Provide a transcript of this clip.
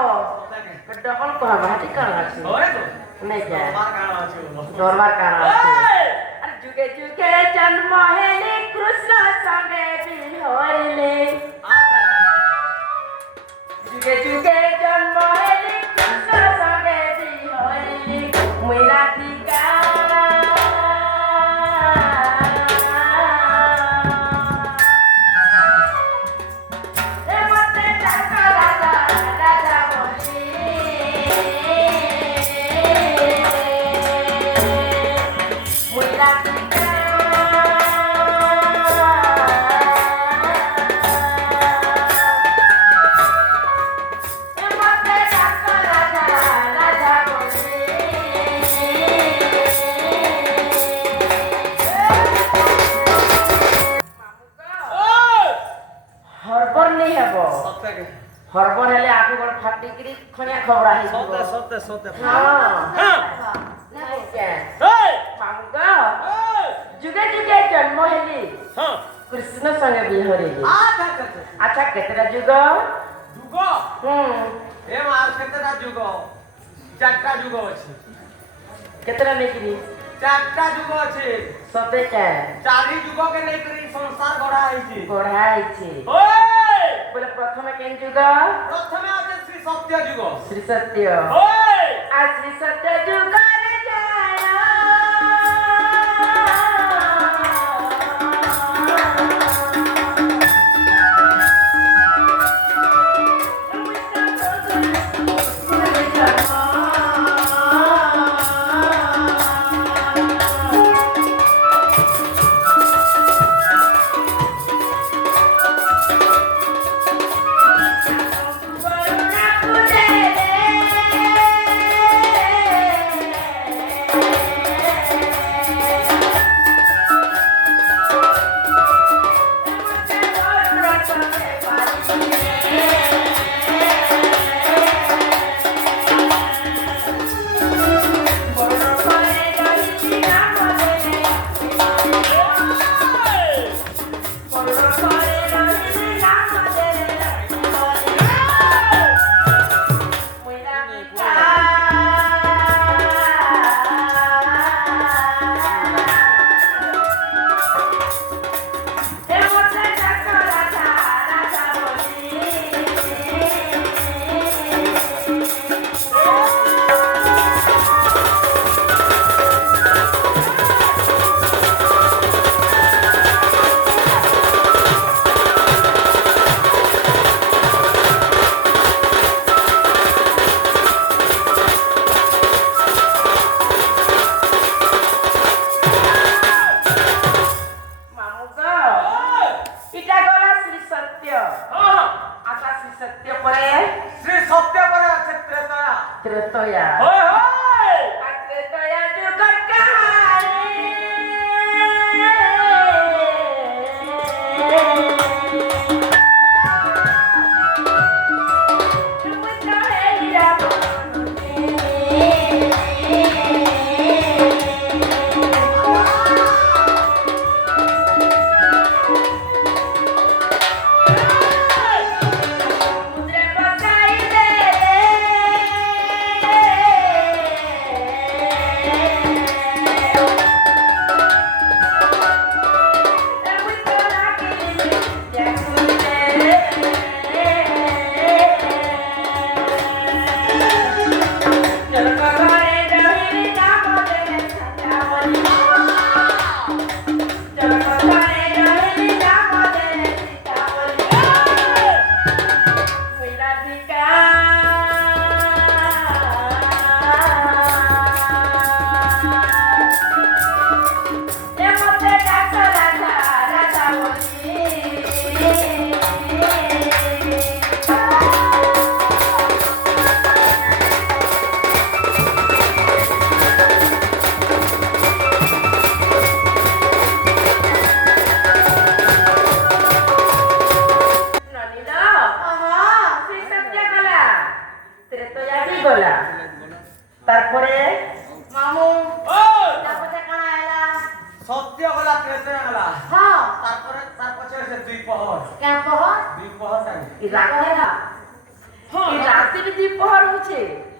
double को हमारी काना छी होए तो नहीं क्या दरबार काना अछि दरबार काना छी अरे जुगे जुगे जन्म हेले कृष्ण संगे बिहोइले जुगे जुगे जन्म हेले कृष्ण संगे बिहोइले मुई राधिका हरबर हेले आके गोड़ फाटी करी खनिया खबरा ही सत्य हां नहीं क्या मामुगा जुगे जुगे जन्म हेली हां कृष्ण संगे बिहरेली अच्छा केतरा जुग ए मार केतरा जुग चारटा जुग अछि केतरा नेकरी चारटा जुग अछि सते क्या चारि जुग के नै करी संसार गढ़ा आइछि ओए बोले प्रथमे केन जुग प्रथमे আছে श्री सत्य जुग श्री सत्य ओए आ श्री सत्य जुग रे त्रेतया होय त्रेतया जुग कहानी তারপরে মামু তারপরে কোন আইলা সত্য গলা ত্রেতয়া গলা হ্যাঁ তারপরে তারপরে সে দুই পহর কেন পহ দুই পহর জানি ই রাখে না ই রাত ରାତି ବି ଦ୍ୱିପହର ହଉଛି